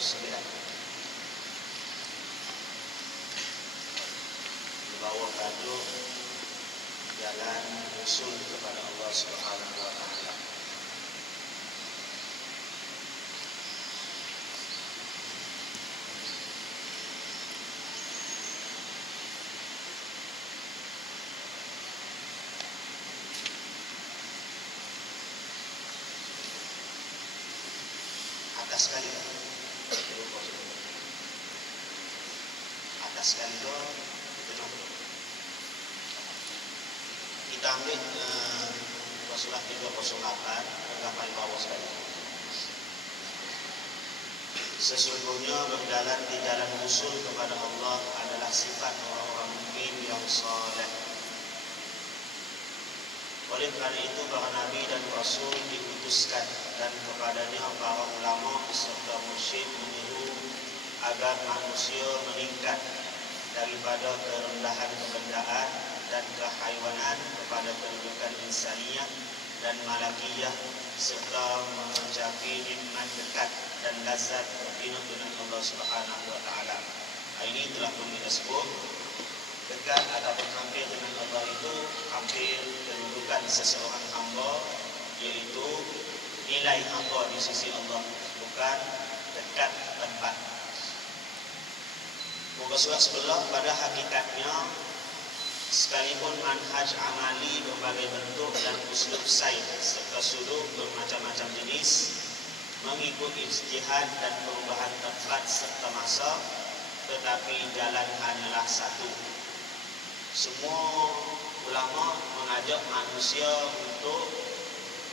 Di bawah tajuk jalan usul kepada Allah Subhanahu wa taala. Atas sekali itu kita ambil Rasulullah 308 tanggapan bawah sekali. Sesungguhnya berjalan di jalan usul kepada Allah adalah sifat orang-orang mukmin yang saleh. Oleh karena itu para nabi dan rasul diutuskan dan kepadanya para ulama serta mursyid menyeru agar manusia meningkat daripada kerendahan kebendaan dan kehaiwanan kepada kedudukan insaniyah dan malakiyah serta mencapai nikmat dekat dan lazat bertinut dengan Allah Subhanahu wa taala. Ini telah pun kita sebut dekat ataupun hampir dengan Allah itu hampir kedudukan seseorang hamba, yaitu nilai hamba di sisi Allah, bukan dekat tempat. Muka surat sebelah pada hakikatnya sekalipun manhaj amali berbagai bentuk dan uslub said serta suluk bermacam-macam jenis mengikut ijtihad dan perubahan tempat serta masa, tetapi jalan hanyalah satu. Semua ulama mengajak manusia untuk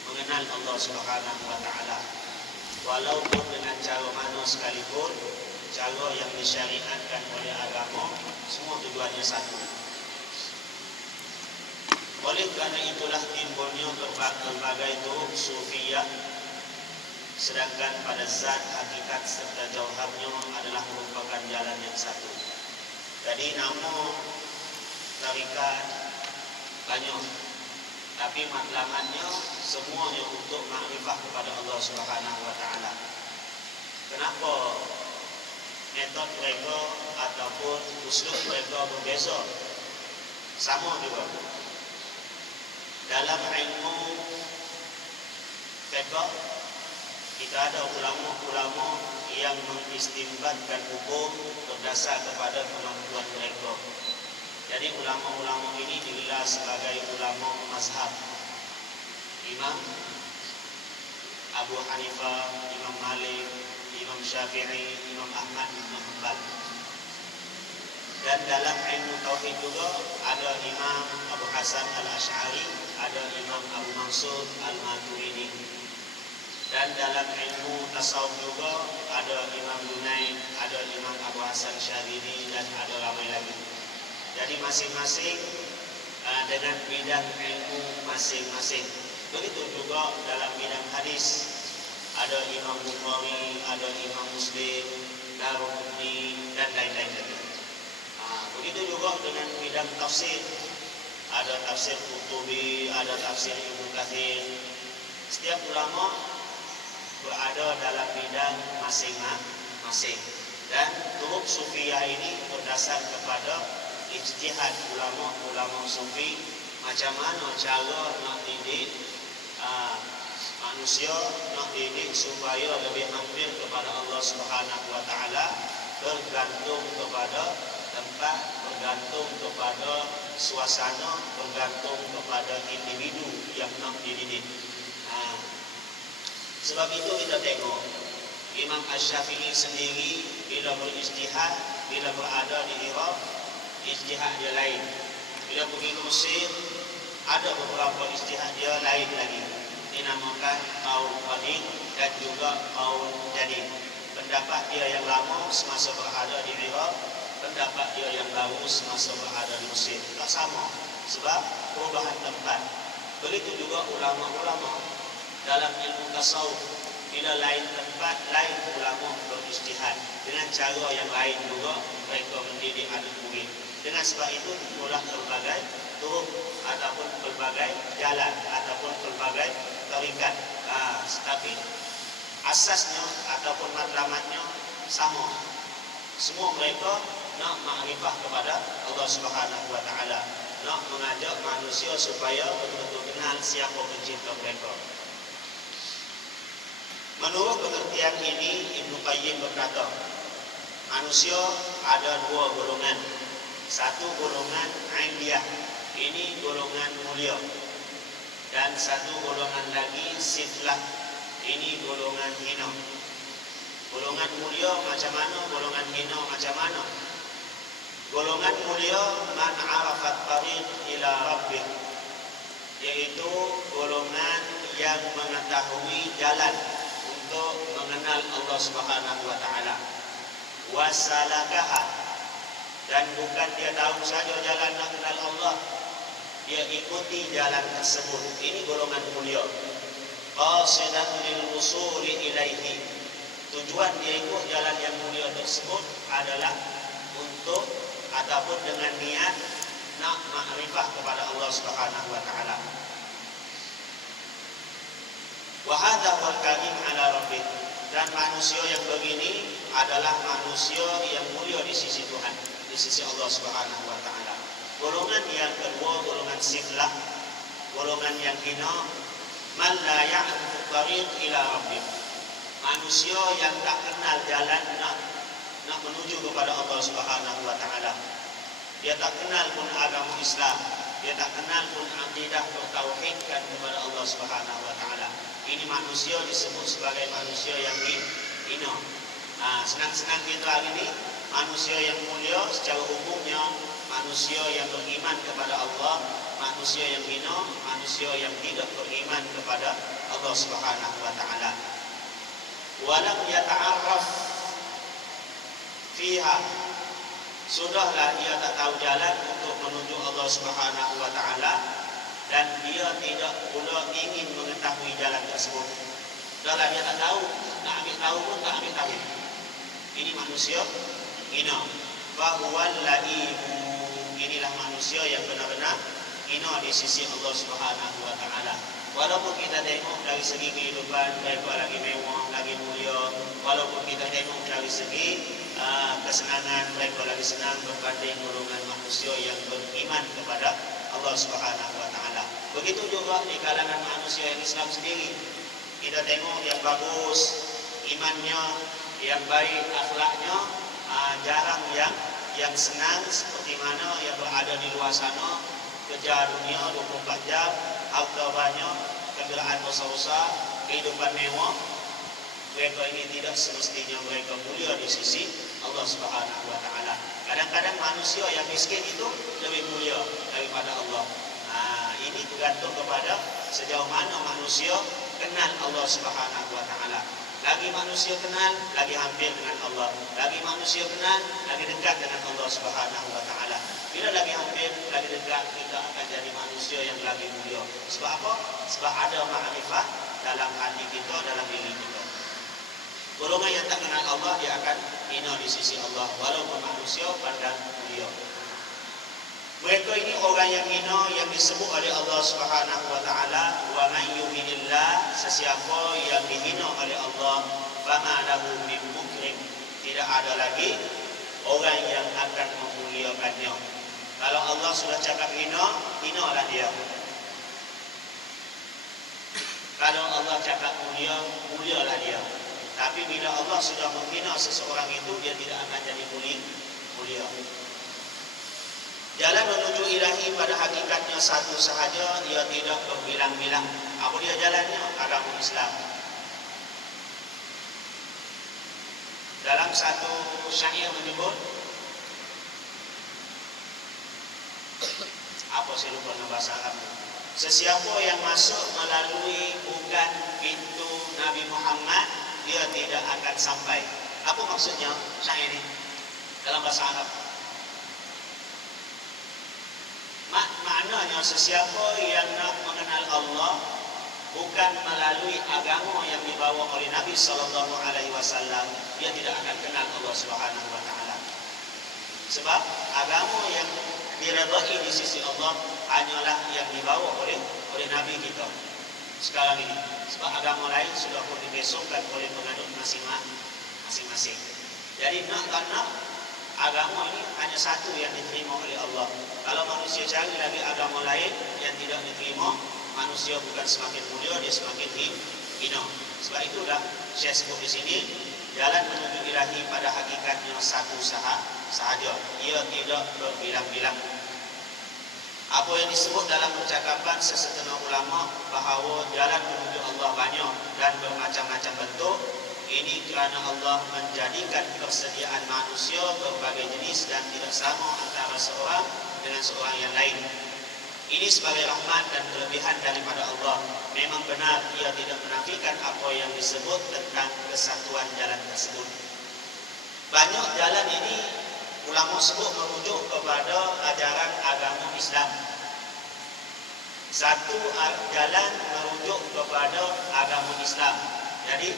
mengenal Allah Subhanahu wa taala, walaupun dengan cara mana sekalipun, cara yang disyariatkan oleh agama, semua tujuannya satu. Oleh kerana itulah timbulnya berbagai turuk sufiyah, sedangkan pada zat, hakikat serta jauharnya adalah merupakan jalan yang satu. Jadi nama tarikat banyak, tapi matlamatnya semuanya untuk makrifah kepada Allah Subhanahu wa taala. Kenapa metod mereka ataupun uslub mereka berbeza? Sama juga. Dalam ilmu fiqh kita ada ulama-ulama yang mengistimbatkan hukum berdasar kepada kemampuan mereka. Jadi ulama-ulama ini digelar sebagai ulama mazhab. Imam Abu Hanifah, Imam Malik, Imam Syafi'i, Imam Ahmad bin Hanbal. Dan dalam ilmu tauhid juga ada Imam Abu Hasan Al-Asy'ari, ada Imam Abu Mansur Al-Maturidi. Dan dalam ilmu tasawuf juga ada Imam Junaid, ada Imam Abu Hasan Syadili, dan ada ramai lagi. Jadi masing-masing dengan bidang ilmu masing-masing. Begitu juga dalam bidang hadis, ada Imam Bukhari, ada Imam Muslim, Daruqutni, dan lain-lain lagi. Begitu juga dengan bidang tafsir, ada tafsir Qurtubi, ada tafsir Ibnu Katsir. Setiap ulama berada dalam bidang masing-masing. Dan turuk sufiyah ini berdasar kepada ijtihad ulama-ulama sufi, macam mana cara nak didik manusia, nak didik supaya lebih hampir kepada Allah Subhanahu wa taala, bergantung kepada tempat, bergantung kepada suasana, bergantung kepada individu yang nak dididik. Sebab itu kita tengok Imam Asy-Syafi'i sendiri bila berijtihad, bila berada di Iraq, ijtihad dia lain. Bila pergi ke Mesir, ada beberapa ijtihad dia lain lagi. Dinamakan qaul qadim dan juga qaul jadid. Pendapat dia yang lama semasa berada di Iraq, pendapat dia yang baru semasa berada di Mesir. Tak sama sebab perubahan tempat. Begitu juga ulama-ulama dalam ilmu tasawuf, bila lain tempat, lain ulama berijtihad dengan cara yang lain juga mereka mendidik anak murid. Dengan sebab itu timbullah pelbagai turuk ataupun pelbagai jalan ataupun pelbagai tarikat. Tapi asasnya ataupun matlamatnya sama. Semua mereka nak makrifah kepada Allah Subhanahu wa taala, nak mengajak manusia supaya betul-betul kenal siapa pencipta mereka. Menurut pengertian ini, Ibnu Qayyim berkata, manusia ada dua golongan. Satu golongan ilmiah, ini golongan mulia. Dan satu golongan lagi siflah, ini golongan hina. Golongan mulia macam mana, golongan hina macam mana? Golongan mulia man arafat tariq ila rabbih, yaitu golongan yang mengetahui jalan untuk mengenal Allah Subhanahu wa taala. Wasalakaha, dan bukan dia tahu saja jalan nak kenal Allah, dia ikuti jalan tersebut. Ini golongan mulia. Qasidan lil wusuli ilaihi, tujuan dia ikut jalan yang mulia tersebut adalah untuk ataupun dengan niat nak makrifah kepada Allah Subhanahu wa taala. Wa hadha wal karim ala rabbih, dan manusia yang begini adalah manusia yang mulia di sisi Tuhan, di sisi Allah Subhanahu wa taala. Golongan yang kedua, golongan siflah, golongan yang hina, man la ya'rifu tariq ila rabbih, manusia yang tak kenal jalan nak menuju kepada Allah Subhanahu wa taala. Dia tak kenal pun agama Islam, dia tak kenal pun akidah bertauhidkan kepada Allah Subhanahu wa taala. Ini manusia disebut sebagai manusia yang hina. Senang-senang kita hari ini, manusia yang mulia secara umumnya manusia yang beriman kepada Allah. Manusia yang hina, manusia yang tidak beriman kepada Allah Subhanahu wa taala. Walam yata'arraf fiha, sudahlah dia tak tahu jalan untuk menuju Allah Subhanahu wa taala, dan dia tidak pula ingin mengetahui jalan tersebut. Sudahlah dia tak tahu, tak ambil tahu pun tak ambil tahu. Ini manusia hina. Fahuwal laibu, inilah manusia yang benar-benar hina di sisi Allah Subhanahu wa taala. Walaupun kita tengok dari segi kehidupan mereka lagi mewah, lagi mulia, walaupun kita tengok dari segi kesenangan mereka lagi senang berbanding golongan manusia yang beriman kepada Allah Subhanahu wa taala. Begitu juga di kalangan manusia yang Islam sendiri. Kita tengok yang bagus imannya, yang baik akhlaknya, jarang yang senang seperti mana yang berada di luar sana, kejar dunia 24 jam, harta banyak, kenderaan besar-besar, kehidupan mewah. Mereka ini tidak semestinya mereka mulia di sisi Allah Subhanahu wa taala. Kadang-kadang manusia yang miskin itu lebih mulia daripada Allah. Ini bergantung kepada sejauh mana manusia kenal Allah Subhanahu wa taala. Lagi manusia kenal, lagi hampir dengan Allah. Lagi manusia kenal, lagi dekat dengan Allah Subhanahu wa taala. Bila lagi hampir, lagi dekat, kita akan jadi manusia yang lagi mulia. Sebab apa? Sebab ada makrifah dalam hati kita, dalam diri kita. Golongan yang tak kenal Allah, dia akan hina di sisi Allah, walaupun manusia pandang mulia. Mereka ini orang yang hina yang disebut oleh Allah Subhanahu wa taala, wa man yuhinillah, sesiapa yang dihina oleh Allah, fama lahu min mukrim, tidak ada lagi orang yang akan memuliakannya. Kalau Allah sudah cakap hina, hinalah dia. Kalau Allah cakap mulia, mulialah dia. Tapi bila Allah sudah menghina seseorang itu, dia tidak akan jadi mulia. Jalan menuju ilahi pada hakikatnya satu sahaja, dia tidak berbilang-bilang. Apa dia jalannya? Agama Islam. Dalam satu syair menyebut, apa saya lupa nama bahasa Arab. Sesiapa yang masuk melalui bukan pintu Nabi Muhammad, dia tidak akan sampai. Apa maksudnya syair ini dalam bahasa Arab? Maknanya sesiapa yang nak mengenal Allah bukan melalui agama yang dibawa oleh Nabi sallallahu alaihi wasallam, dia tidak akan kenal Allah Subhanahu wa taala. Sebab agama yang diredai di sisi Allah hanyalah yang dibawa oleh Nabi kita sekarang ini. Sebab agama lain sudah pun dibesokkan oleh penganut masing-masing. Jadi nak tak nak, agama ini hanya satu yang diterima oleh Allah. Kalau manusia cari lagi agama lain yang tidak diterima, manusia bukan semakin mulia, dia semakin hina. Sebab itulah saya sebut di sini, jalan menuju ilahi pada hakikatnya satu sahaja. Ia tidak berbilang-bilang. Apa yang disebut dalam percakapan sesetengah ulama bahawa jalan menuju Allah banyak dan bermacam-macam bentuk, ini kerana Allah menjadikan persediaan manusia berbagai jenis dan tidak sama antara seorang dengan seorang yang lain. Ini sebagai rahmat dan kelebihan daripada Allah. Memang benar ia tidak menafikan apa yang disebut tentang kesatuan jalan tersebut. Banyak jalan ini ulama sebut merujuk kepada ajaran agama Islam. Satu jalan merujuk kepada agama Islam. Jadi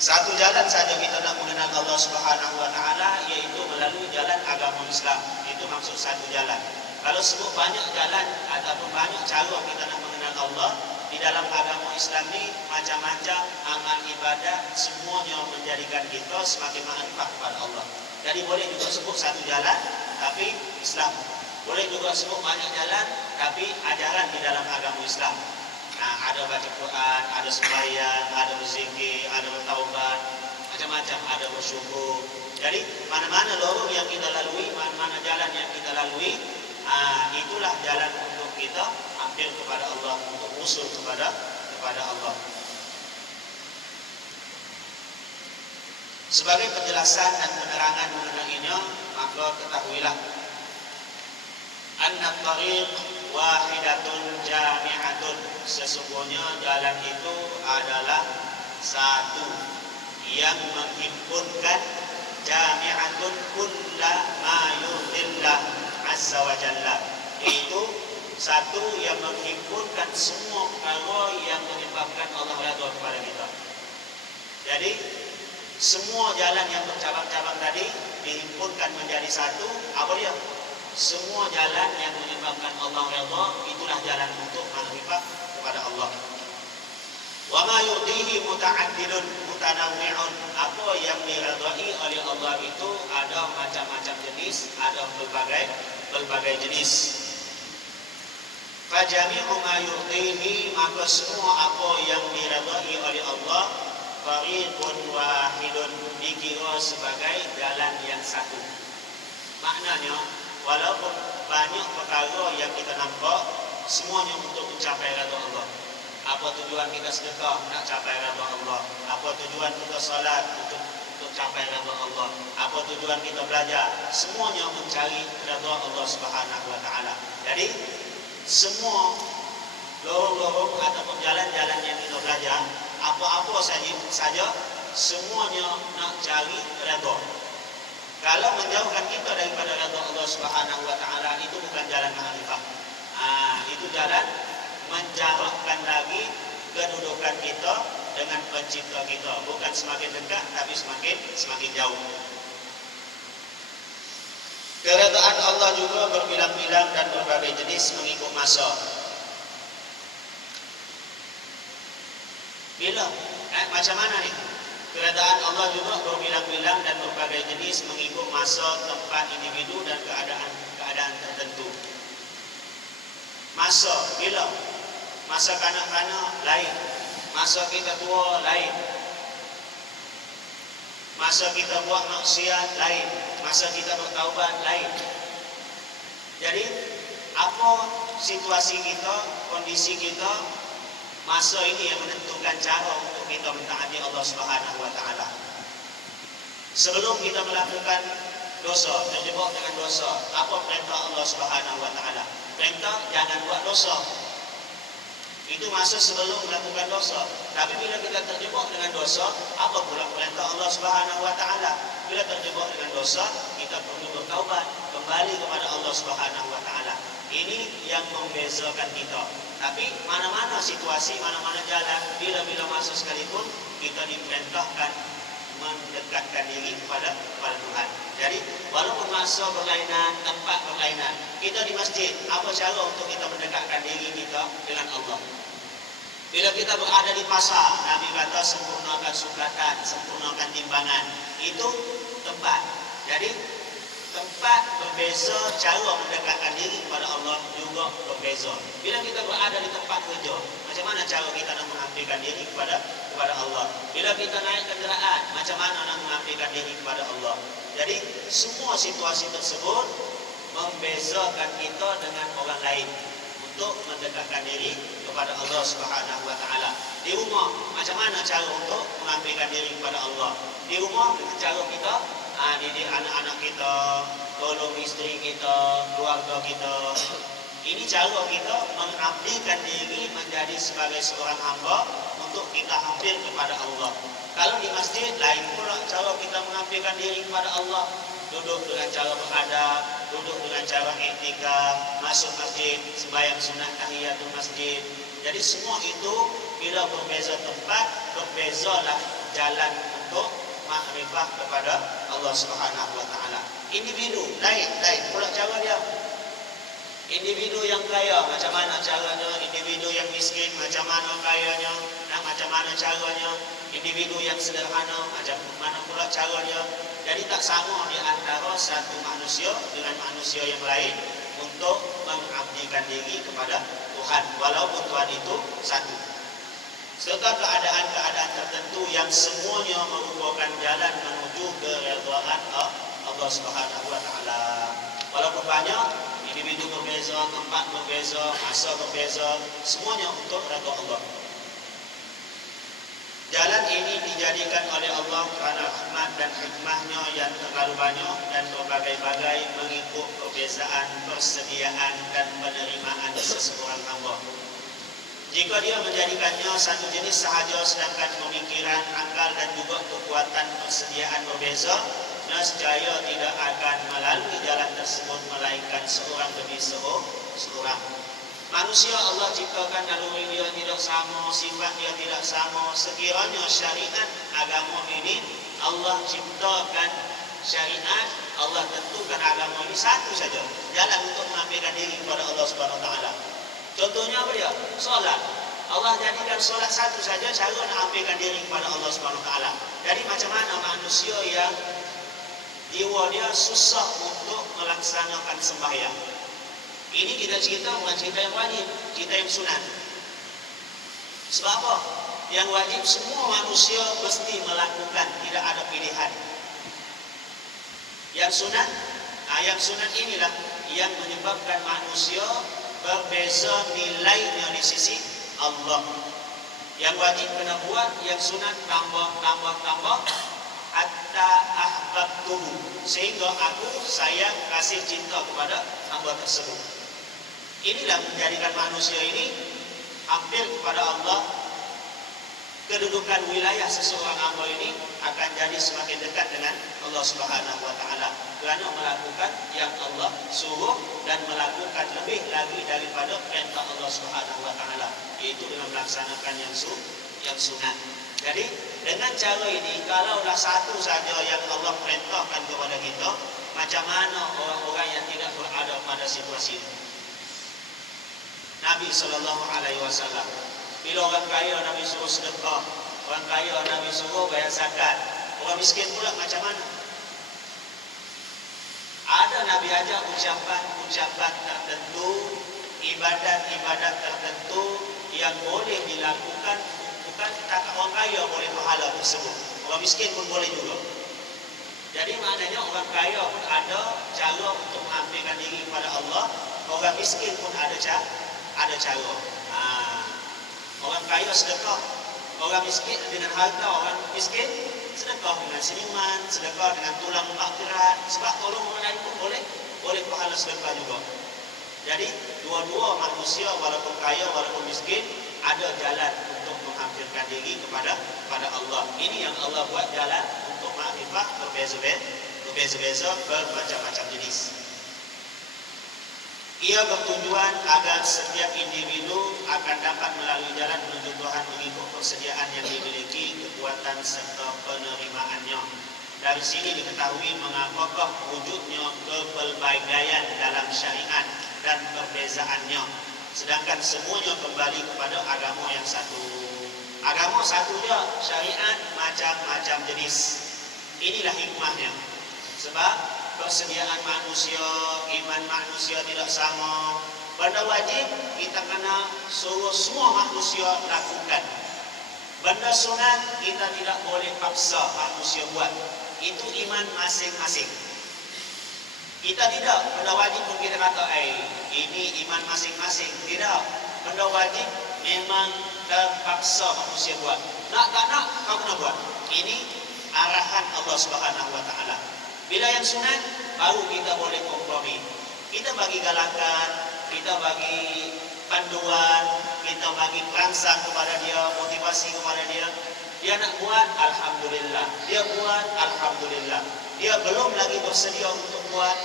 satu jalan saja kita nak mengenal Allah Subhanahu wa taala, iaitu melalui jalan agama Islam. Itu maksud satu jalan. Kalau sebut banyak jalan ataupun banyak cara kita nak mengenal Allah, di dalam agama Islam ni macam-macam amal ibadat, semuanya menjadikan kita semakin makrifat kepada Allah. Jadi boleh juga sebut satu jalan tapi Islam. Boleh juga sebut banyak jalan tapi ajaran di dalam agama Islam. Nah, ada baca Quran, ada sembahyang, ada berzikir, ada bertaubat, macam-macam, ada bersyukur. Jadi mana-mana lorong yang kita lalui, mana-mana jalan yang kita lalui, itulah jalan untuk kita hampir kepada Allah, untuk usul kepada Allah. Sebagai penjelasan dan penerangan mengenainya, maka ketahuilah anna tariq wahidatun jami'atun, sesungguhnya jalan itu adalah satu yang menghimpunkan, jami'atun kulla ma yurdillah azza wa jalla, itu satu yang menghimpunkan semua perkara yang menyebabkan Allah redha kepada kita. Jadi semua jalan yang bercabang-cabang tadi dihimpunkan menjadi satu. Apa dia? Semua jalan yang menyebabkan Allah redha, itulah jalan untuk makrifat kepada Allah. Wa ma yudihi muta'addidun mutanawwi'un, apa yang diredai oleh Allah itu ada macam-macam jenis, ada berbagai jenis. Fajami'u ma yudihi, maka semua apa yang diredai oleh Allah, fariqun wahidun, dikira sebagai jalan yang satu. Maknanya walaupun banyak perkara yang kita nampak, semuanya untuk mencapai redha Allah. Apa tujuan kita sedekah? Nak capai redha Allah. Apa tujuan kita salat? Untuk capai redha Allah. Apa tujuan kita belajar? Semuanya mencari redha Allah Subhanahu wa taala. Jadi semua lorong-lorong ataupun jalan-jalan yang kita belajar, apa-apa saja semuanya nak cari redha. Kalau menjauhkan kita daripada redha Allah Subhanahu wa taala, itu bukan jalan makrifat. Itu jalan menjarakkan lagi kedudukan kita dengan pencipta kita, bukan semakin dekat tapi semakin jauh. Keredaan Allah juga berbilang-bilang dan berbagai jenis mengikut masa. Bila? Macam mana ni? Keredaan Allah juga berbilang-bilang dan berbagai jenis mengikut masa, tempat, individu dan keadaan tertentu. Masa bila? Masa kanak-kanak lain, masa kita tua lain, masa kita buat maksiat lain, masa kita bertaubat lain. Jadi apa situasi kita, kondisi kita, masa ini yang menentukan cara untuk kita mentaati Allah Subhanahu wa taala. Sebelum kita melakukan dosa, terjebak dengan dosa, apa perintah Allah Subhanahu wa taala? Perintah jangan buat dosa. Itu masa sebelum melakukan dosa. Tapi bila kita terjebak dengan dosa, apa pula perintah Allah Subhanahu wa taala? Bila terjebak dengan dosa, kita perlu bertaubat, kembali kepada Allah Subhanahu wa taala. Ini yang membezakan kita. Tapi mana-mana situasi, mana-mana jalan, bila-bila masa sekalipun kita diperintahkan mendekatkan diri kepada Tuhan. Jadi walaupun masa berlainan, tempat berlainan, kita di masjid, apa cara untuk kita mendekatkan diri kita dengan Allah? Bila kita berada di pasar, Nabi kata sempurnakan sukatan, sempurnakan timbangan. Itu tempat. Jadi tempat berbeza, cara mendekatkan diri kepada Allah juga berbeza. Bila kita berada di tempat kerja, macam mana cara kita nak mengabdikan diri kepada Allah? Bila kita naik kenderaan, macam mana nak mengabdikan diri kepada Allah? Jadi semua situasi tersebut membezakan kita dengan orang lain untuk mendekatkan diri kepada Allah Subhanahu wa taala. Di rumah, macam mana cara untuk mengabdikan diri kepada Allah? Di rumah dengan cara kita didik anak-anak kita, tolong isteri kita, keluarga kita. Ini cara kita mengabdikan diri menjadi sebagai seorang hamba untuk kita hampir kepada Allah. Kalau di masjid, lain pula cara kita mengabdikan diri kepada Allah. Duduk dengan cara beradab, duduk dengan cara iktikaf, masuk masjid, sembahyang sunat tahiyatul masjid. Jadi semua itu bila berbeza tempat, berbezalah jalan untuk makrifah kepada Allah Subhanahu wa taala. Individu lain pula cara dia. Individu yang kaya macam mana caranya, individu yang miskin macam mana kayanya, dan macam mana caranya, individu yang sederhana macam mana pula caranya. Jadi tak sama di antara satu manusia dengan manusia yang lain untuk mengabdikan diri kepada Tuhan, walaupun Tuhan itu satu. Serta keadaan-keadaan tertentu yang semuanya merupakan jalan menuju keridhaan Allah Subhanahu wa taala. Walaupun banyak individu berbeza, tempat berbeza, masa berbeza, semuanya untuk redha Allah. Jalan ini dijadikan oleh Allah kerana rahmat dan hikmahnya yang terlalu banyak dan berbagai-bagai mengikut perbezaan, persediaan dan penerimaan seseorang hamba. Jika dia menjadikannya satu jenis sahaja sedangkan pemikiran, akal dan juga kekuatan persediaan berbeza, nescaya tidak akan melalui jalan tersebut melainkan seorang demi seorang. Manusia Allah ciptakan naluri dia tidak sama, sifat dia tidak sama. Sekiranya syariat agama ini Allah ciptakan syariat, Allah tentukan agama ini satu saja, jalan untuk mengambilkan diri kepada Allah Subhanahu wa taala. Contohnya apa dia? Solat. Allah jadikan solat satu saja cara nak ambilkan diri kepada Allah Subhanahu wa taala. Jadi macam mana manusia yang jiwa dia susah untuk melaksanakan sembahyang? Ini kita cerita bukan cerita yang wajib, cerita yang sunat. Sebab apa? Yang wajib semua manusia mesti melakukan, tidak ada pilihan. Yang sunat inilah yang menyebabkan manusia berbeza nilainya di sisi Allah. Yang wajib kena buat, yang sunat tambah hatta ahbabtuhu, sehingga aku sayang, kasih cinta kepada hamba tersebut. Inilah menjadikan manusia ini hampir kepada Allah. Kedudukan wilayah seseorang hamba ini akan jadi semakin dekat dengan Allah Subhanahu wa taala kerana melakukan yang Allah suruh dan melakukan lebih lagi daripada perintah Allah Subhanahu wa taala, iaitu dengan melaksanakan yang sunat. Jadi dengan cara ini, kalaulah satu saja yang Allah perintahkan kepada kita, macam mana orang-orang yang tidak berada pada situasi ini? Nabi SAW, bila orang kaya Nabi suruh sedekah, orang kaya Nabi suruh bayar zakat, orang miskin pula macam mana? Ada Nabi ajar ucapan-ucapan tertentu, ibadat-ibadat tertentu yang boleh dilakukan. Bukan setakat orang kaya boleh pahala tersebut, orang miskin pun boleh juga. Jadi maknanya orang kaya pun ada cara untuk mengambilkan diri kepada Allah, orang miskin pun ada cara. Orang kaya sedekah, orang miskin dengan harta, orang miskin sedekah dengan senyuman, sedekah dengan tulang akhirat. Sebab tolong orang lain pun boleh pahala sedekah juga. Jadi dua-dua manusia, walaupun kaya walaupun miskin, ada jalan untuk menghampirkan diri kepada Allah. Ini yang Allah buat jalan untuk makrifah berbeza-beza, bermacam-macam jenis. Ia bertujuan agar setiap individu akan dapat melalui jalan menuju Tuhan mengikut persediaan yang dimiliki, kekuatan serta penerimaannya. Dari sini diketahui mengapakah wujudnya kepelbagaian dalam syariat dan perbezaannya. sedangkan semuanya kembali kepada agama yang satu. Agama satu je, syariat macam-macam jenis. Inilah hikmahnya. Sebab persediaan manusia, iman manusia tidak sama. Benda wajib kita kena suruh semua manusia lakukan. Benda sunat kita tidak boleh paksa manusia buat. Itu iman masing-masing. Kita tidak, benda wajib pun kita kata, ini iman masing-masing. Tidak, benda wajib memang terpaksa manusia buat. Nak tak nak, kau kena buat. Ini arahan Allah Subhanahu Wa Taala. Bila yang sunat, baru kita boleh kompromi. Kita bagi galakan, kita bagi panduan, kita bagi perangsang kepada dia, motivasi kepada dia. Dia nak buat, alhamdulillah. Dia buat, alhamdulillah. Dia belum lagi bersedia untuk buat,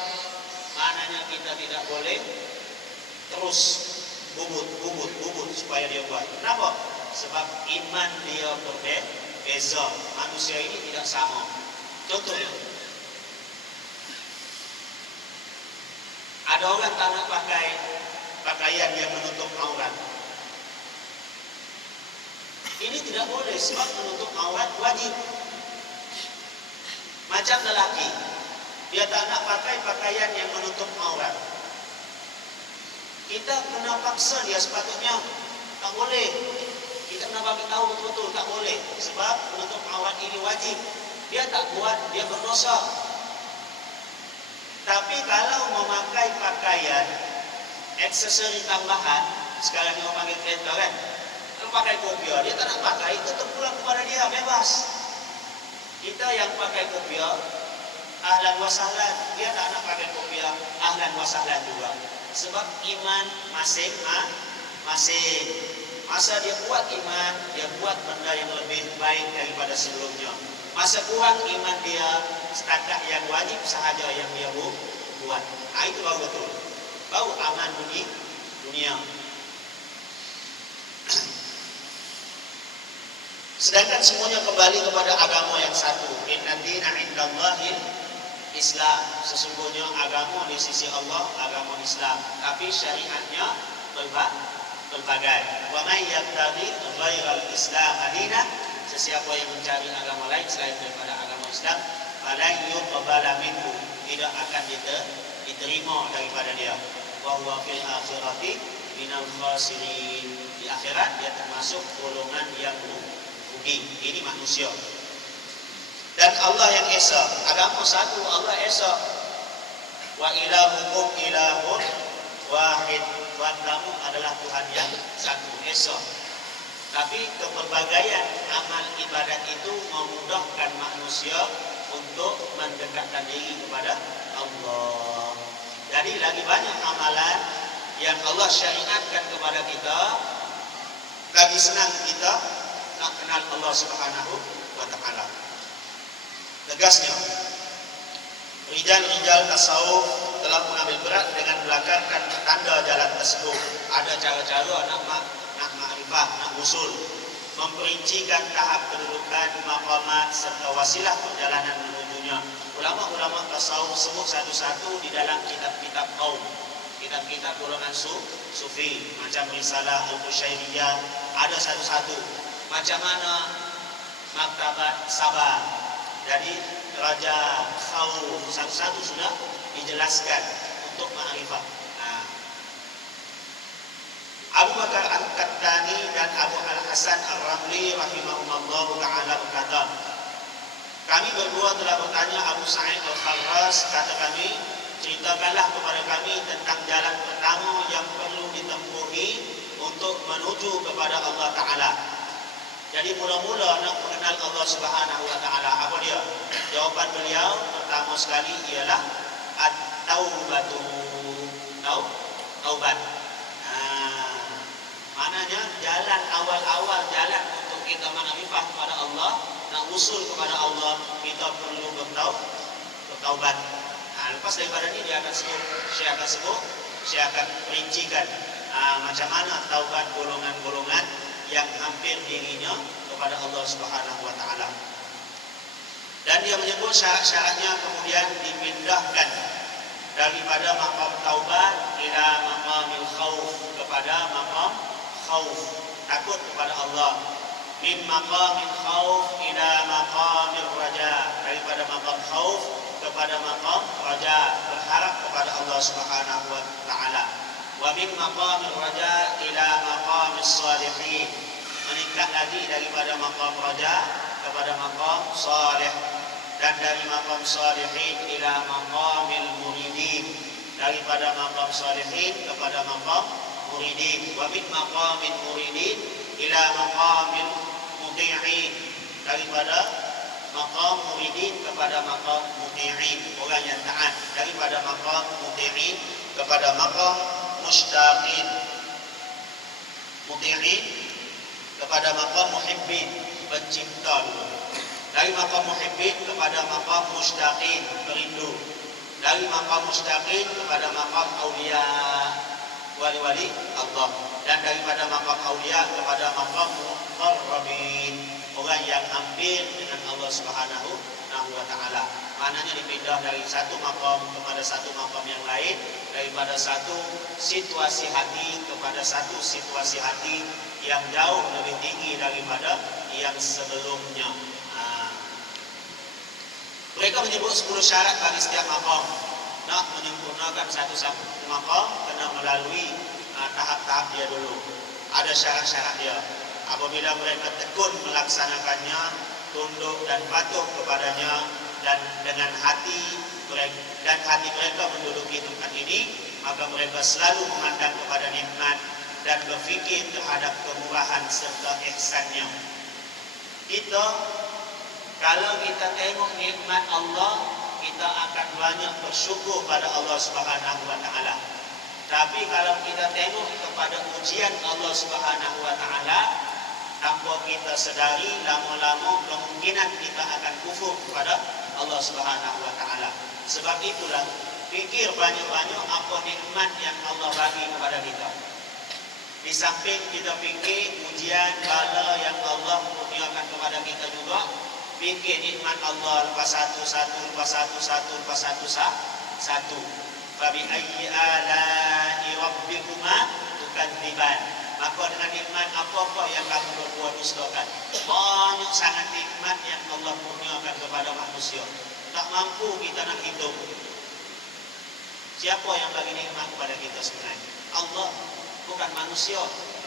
maknanya kita tidak boleh terus bubut supaya dia buat. Kenapa? Sebab iman dia berbeza. Manusia ini tidak sama. Contohnya, ada orang tak nak pakai pakaian yang menutup aurat. Ini tidak boleh sebab menutup aurat wajib. Macam lelaki, dia tak nak pakai pakaian yang menutup aurat. Kita kena paksa dia sepatutnya. Tak boleh. Kita kena bagi tahu betul-betul tak boleh. Sebab menutup aurat ini wajib. Dia tak buat, dia berdosa. Tapi kalau memakai pakaian aksesori tambahan, sekarang ni orang panggil kereta kan, kalau pakai kopiah, dia tak nak pakai, itu terpulang kepada dia, bebas. Kita yang pakai kopiah, ahlan wa sahlan. Dia tak nak pakai kopiah, ahlan wa sahlan juga. Sebab iman masing-masing. Masa dia kuat iman, dia buat benda yang lebih baik daripada sebelumnya. Masa kurang iman dia, setakat yang wajib sahaja yang dia buat. Itu baru betul. Baru aman dunia. Sedangkan semuanya kembali kepada agama yang satu. Inna dina indallahil Islam. Sesungguhnya agama di sisi Allah, agama Islam. Tapi syariatnya berbagai. Wa may yabtaghi ghairal Islam dinan, sesiapa yang mencari agama lain selain daripada agama Islam, falan yuqbala minhu, tidak akan diterima daripada dia. Wa huwa fil akhirati minal khasirin. Di akhirat dia termasuk golongan yang rugi. Ini manusia. Dan Allah yang esa, agama satu, Allah esa. Wa ilahukum ilahun wahid. Tuhan kamu adalah Tuhan yang satu, esa. Tapi kepelbagaian amal ibadat itu memudahkan manusia untuk mendekatkan diri kepada Allah. Jadi lagi banyak amalan yang Allah syariatkan kepada kita, lagi senang kita nak kenal Allah Subhanahu wa Ta'ala. Tegasnya, rijal-rijal tasawuf telah mengambil berat dengan belakangkan tanda jalan tersebut. Ada cara-cara nak ma'rifah, nak usul, memperincikan tahap kedudukan, maqamat serta wasilah perjalanan menujunya. Ulama-ulama tasawuf sebut satu-satu di dalam kitab-kitab kaum, kitab-kitab golongan sufi, macam Risalah Al-Qusyairiyah, ada satu-satu. Macam mana Maktabat Sabar. Jadi Raja Khawf, satu-satu sudah dijelaskan untuk ma'rifah. Abu Bakar Al-Qattani dan Abu Al-Hasan Al-Ramli rahimahumullah ta'ala berkata, kami berdua telah bertanya Abu Sa'id Al-Kharras, kata kami, ceritakanlah kepada kami tentang jalan pertama yang perlu ditempuhi untuk menuju kepada Allah Ta'ala. Jadi mula-mula nak mengenal Allah Subhanahu wa Ta'ala, apa dia? Jawapan beliau pertama sekali ialah at-taubatu. Taubat. Maknanya jalan awal-awal jalan untuk kita ma'rifah kepada Allah, nak usul kepada Allah, kita perlu bertaubat. Lepas daripada ini saya akan perincikan macam mana taubat golongan-golongan yang hampir dirinya kepada Allah Subhanahu wa Ta'ala. Dan dia menyebut syarat-syaratnya kemudian dipindahkan daripada maqam taubat ila maqamil khauf, kepada maqam khauf, takut kepada Allah. Min maqamin khauf ila maqamir raja, daripada maqam khauf kepada maqam raja, berharap kepada Allah Subhanahu wa taala. Wa min maqamir raja ila maqamis salihin, meningkat lagi daripada maqam raja kepada maqam salih, dan dari maqam salihin ila maqamil muridin, daripada maqam salihin kepada maqam muridin. Wa min maqamil muridin ila maqamil muti'in, daripada maqam muridin kepada maqam muti'in, orang yang taat, daripada maqam muti'in kepada maqam mushtaqin, muti'in kepada maqam muhibbin, pencipta dulu. Dari maqam muhibbin kepada maqam mushtaqin, perindu. Dari maqam mushtaqin kepada maqam aulia, wali-wali Allah. Dan daripada maqam aulia kepada maqam muqarrabin, orang yang hampir dengan Allah Subhanahu wa taala. Maknanya dipindah dari satu maqam kepada satu maqam yang lain, daripada satu situasi hati kepada satu situasi hati yang jauh lebih tinggi daripada yang sebelumnya. Mereka menyebut 10 syarat bagi setiap maqam. Nak menyempurnakan satu maqam kena melalui tahap-tahap dia dulu. Ada syarat-syarat dia. Apabila mereka tekun melaksanakannya, tunduk dan patuh kepadanya, dan dengan hati mereka menduduki tempat ini, maka mereka selalu memandang kepada nikmat dan berfikir terhadap kemurahan serta ihsannya. Kalau kita tengok nikmat Allah, kita akan banyak bersyukur pada Allah Subhanahu wa taala. Tapi kalau kita tengok kepada ujian Allah Subhanahu wa taala, tanpa kita sedari, lama-lama kemungkinan kita akan kufur kepada Allah Subhanahu wa taala. Sebab itulah fikir banyak-banyak apa nikmat yang Allah bagi kepada kita. Di samping kita fikir ujian bala yang Allah kurniakan kepada kita juga, fikir nikmat Allah lepas satu, lepas satu. Fabi ayyi ala'i rabbikuma tukadziban. Maka dengan nikmat apa-apa yang kamu berbuat dustakan. Banyak sangat nikmat yang Allah kurniakan kepada manusia. Tak mampu kita nak hitung. Siapa yang bagi nikmat kepada kita sebenarnya? Allah, bukan manusia.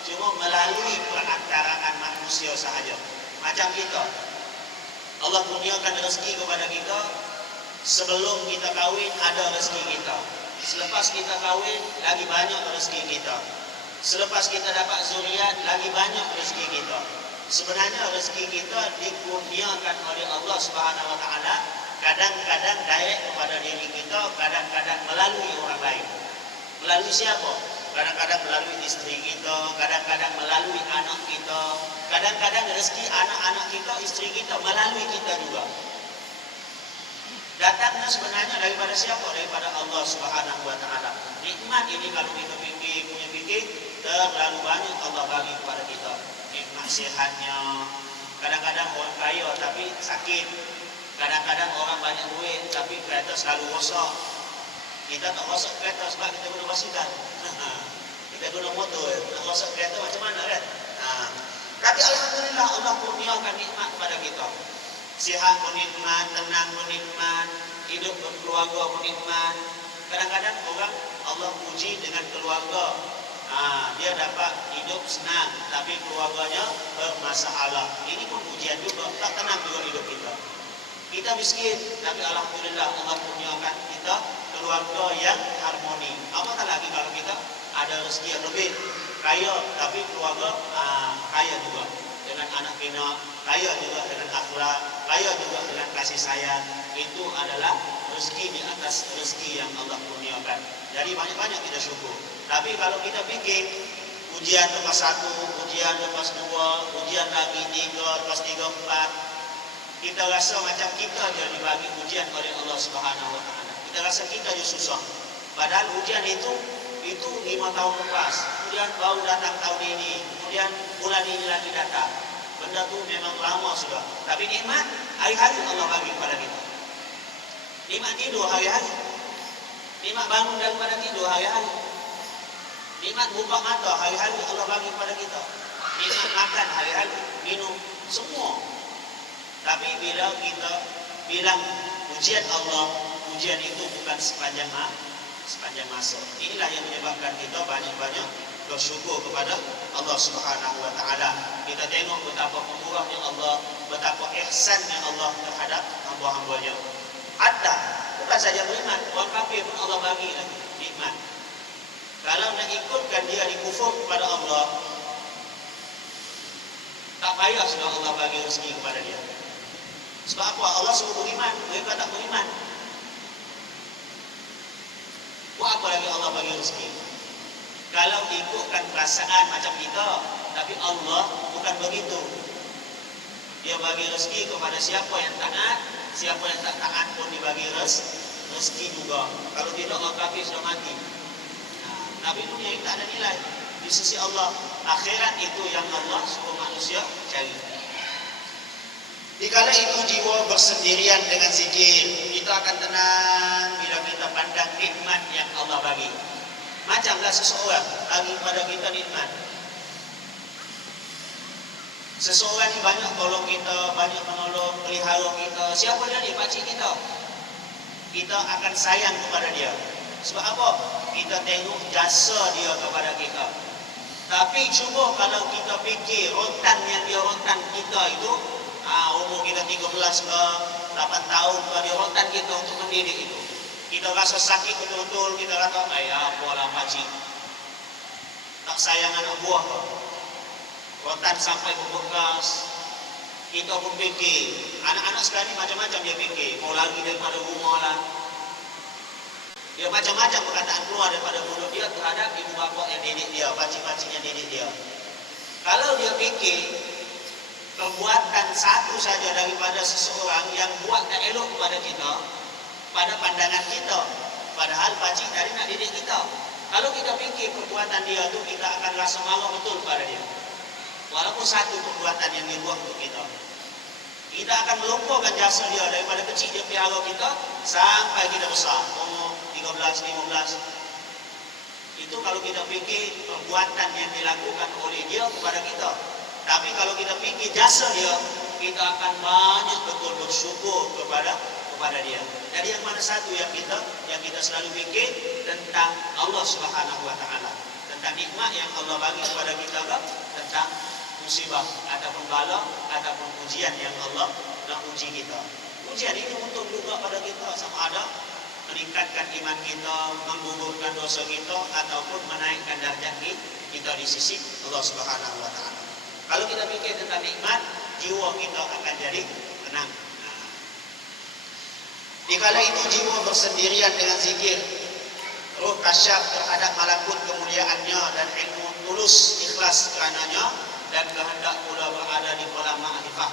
Cuma melalui perantaraan manusia sahaja. Macam kita, Allah kurniakan rezeki kepada kita. Sebelum kita kahwin ada rezeki kita. Selepas kita kahwin lagi banyak rezeki kita. Selepas kita dapat zuriat lagi banyak rezeki kita. Sebenarnya rezeki kita dikurniakan oleh Allah Subhanahu wa taala, kadang-kadang direct kepada diri kita, kadang-kadang melalui orang lain. Melalui siapa? Kadang-kadang melalui isteri kita, kadang-kadang melalui anak kita, kadang-kadang rezeki anak-anak kita, isteri kita melalui kita juga. Datangnya sebenarnya daripada siapa? Daripada Allah Subhanahu wa taala. Nikmat ini kalau kita punya fikir, terlalu banyak Allah bagi kepada kita. Nikmat sihatnya. Kadang-kadang orang kaya tapi sakit. Kadang-kadang orang banyak duit tapi kereta selalu rosak. Kita tak rosak kereta sebab kita guna basikal. Kita guna motor. Nak rosak kereta macam mana kan? Tapi alhamdulillah Allah kurniakan nikmat kepada kita. Sihat pun nikmat, tenang pun nikmat, hidup berkeluarga pun nikmat. Kadang-kadang orang Allah uji dengan keluarga. Dia dapat hidup senang, tapi keluarganya bermasalah. Ini pun ujian juga, tak tenang juga hidup kita. Kita miskin, tapi alhamdulillah Allah kurniakan kita keluarga yang harmoni. Apatah lagi kalau kita ada rezeki yang lebih, kaya tapi keluarga kaya juga. Dengan anak bina, kaya juga dengan akhlak, kaya juga dengan kasih sayang. Itu adalah rezeki di atas rezeki yang Allah kurniakan. Jadi banyak-banyak kita syukur. Tapi kalau kita fikir ujian lepas satu, ujian lepas dua, ujian lagi tiga, lepas tiga, empat, kita rasa macam kita je dibagi ujian oleh Allah Subhanahu wa taala. Kita rasa kita je susah. Padahal ujian itu 5 tahun lepas, kemudian baru datang tahun ini, kemudian bulan ini lagi datang. Benda tu memang lama sudah. Tapi nikmat hari-hari Allah bagi kepada kita. Nikmat tidur hari-hari. Nikmat bangun daripada tidur hari-hari. Nikmat buka mata hari-hari Allah bagi kepada kita. Nikmat makan hari-hari, minum, semua. Tapi bila kita bilang ujian Allah, ujian itu bukan sepanjang masa. Inilah yang menyebabkan kita banyak-banyak bersyukur kepada Allah Subhanahu wa taala. Kita tengok betapa pemurahnya Allah, betapa ihsannya Allah terhadap hamba-hambanya. Hatta bukan saja beriman, orang kafir pun Allah bagi lagi nikmat. Kalau nak ikutkan dia dikufur kepada Allah, tak payah sudah Allah bagi rezeki kepada dia. Sebab apa? Allah suruh beriman, mereka tak beriman. Buat apa lagi Allah bagi rezeki? Kalau ikutkan perasaan macam kita, tapi Allah bukan begitu. Dia bagi rezeki kepada siapa yang taat, siapa yang tak taat pun dibagi rezeki juga. Kalau tidak, orang kafir sudah mati. Tapi dunia itu tak ada nilai di sisi Allah. Akhirat itu yang Allah suruh manusia cari. Dikala itu jiwa bersendirian dengan zikir, kita akan tenang bila kita pandang nikmat yang Allah bagi. Macamlah seseorang bagi kepada kita nikmat. Seseorang ni banyak tolong kita, banyak menolong, pelihara kita. Siapa dia ni? Pakcik kita. Kita akan sayang kepada dia. Sebab apa? Kita tengok jasa dia kepada kita. Tapi cuba kalau kita fikir rotan yang dia rotan kita itu, umur kita 13 ke 8 tahun ke, dia rotan kita untuk mendidik itu. Kita rasa sakit betul-betul, kita kata, apalah pakcik, tak sayang anak buah ke. Rotan sampai membekas. Kita pun fikir, anak-anak sekarang ni macam-macam dia fikir. Mau lagi daripada rumah lah. Dia macam-macam perkataan keluar daripada mulut dia terhadap ibu bapa yang didik dia, pakcik-pakcik yang didik dia. Kalau dia fikir perbuatan satu saja daripada seseorang yang buat tak elok kepada kita, pada pandangan kita, padahal pakcik tadi nak didik kita. Kalau kita fikir perbuatan dia tu, kita akan rasa marah betul pada dia. Walaupun satu perbuatan yang dia buat untuk kita, kita akan melupakan jasa dia daripada kecil dia pelihara kita sampai kita besar, umur 13, 15. Itu kalau kita fikir perbuatan yang dilakukan oleh dia kepada kita. Tapi kalau kita fikir jasa dia, kita akan banyak betul bersyukur kepada dia. Jadi yang mana satu yang kita selalu fikir tentang Allah Subhanahu wa taala, tentang nikmat yang Allah bagi kepada kita, tentang musibah ataupun bala ataupun ujian yang Allah nak uji kita. Ujian ini untuk juga pada kita, sama ada meningkatkan iman kita, menggugurkan dosa kita, ataupun menaikkan darjat kita di sisi Allah Subhanahu wa taala. Kalau kita fikir tentang nikmat, jiwa kita akan jadi tenang. Dikala itu jiwa bersendirian dengan zikir, roh kasyaf terhadap malakut kemuliaannya dan ilmu tulus ikhlas kerananya, dan kehendak pula berada di kolam ma'rifah.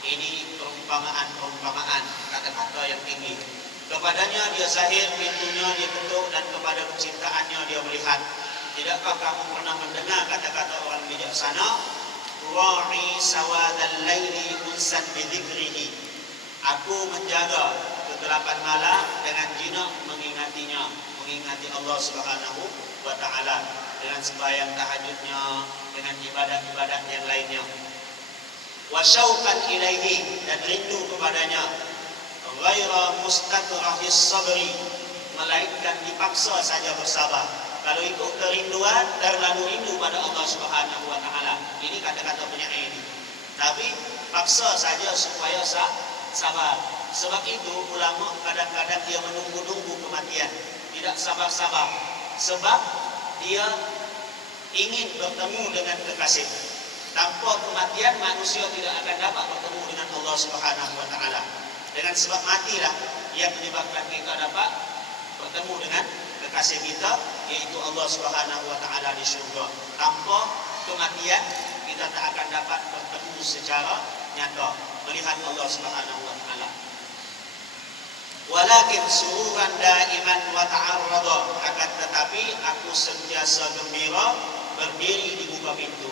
Ini perumpamaan, kata-kata yang tinggi. Kepadanya dia zahir, pintunya dia ketuk, dan kepada kecintaannya dia melihat. Tidakkah kamu pernah mendengar kata-kata orang bijaksana? Ra'i sawadal laili unsan bidzikrihi. Aku menjaga kegelapan malam dengan jinak mengingati Allah Subhanahu wa taala, dengan sembahyang tahajudnya, dengan ibadat-ibadat yang lainnya. Wa syauqan ilaihi, dan rindu kepadanya. Ghaira mustakrahis sabri, melainkan dipaksa saja bersabar. Kalau ikut kerinduan, terlalu rindu pada Allah Subhanahu wa taala. Ini kata-kata penyair ini. Tapi paksa saja supaya sabar. Sebab itu ulama kadang-kadang dia menunggu-nunggu kematian, tidak sabar-sabar. Sebab dia ingin bertemu dengan kekasih. Tanpa kematian manusia tidak akan dapat bertemu dengan Allah Subhanahu wa taala. Dengan sebab matilah yang menyebabkan kita dapat bertemu dengan kekasih kita, yaitu Allah Subhanahu wa taala di syurga. Tanpa kematian kita tak akan dapat bertemu secara nyata melihat Allah Subhanahu wa taala. Walakin sururan daiman wa ta'arrada, akan tetapi aku sentiasa gembira berdiri di muka pintu.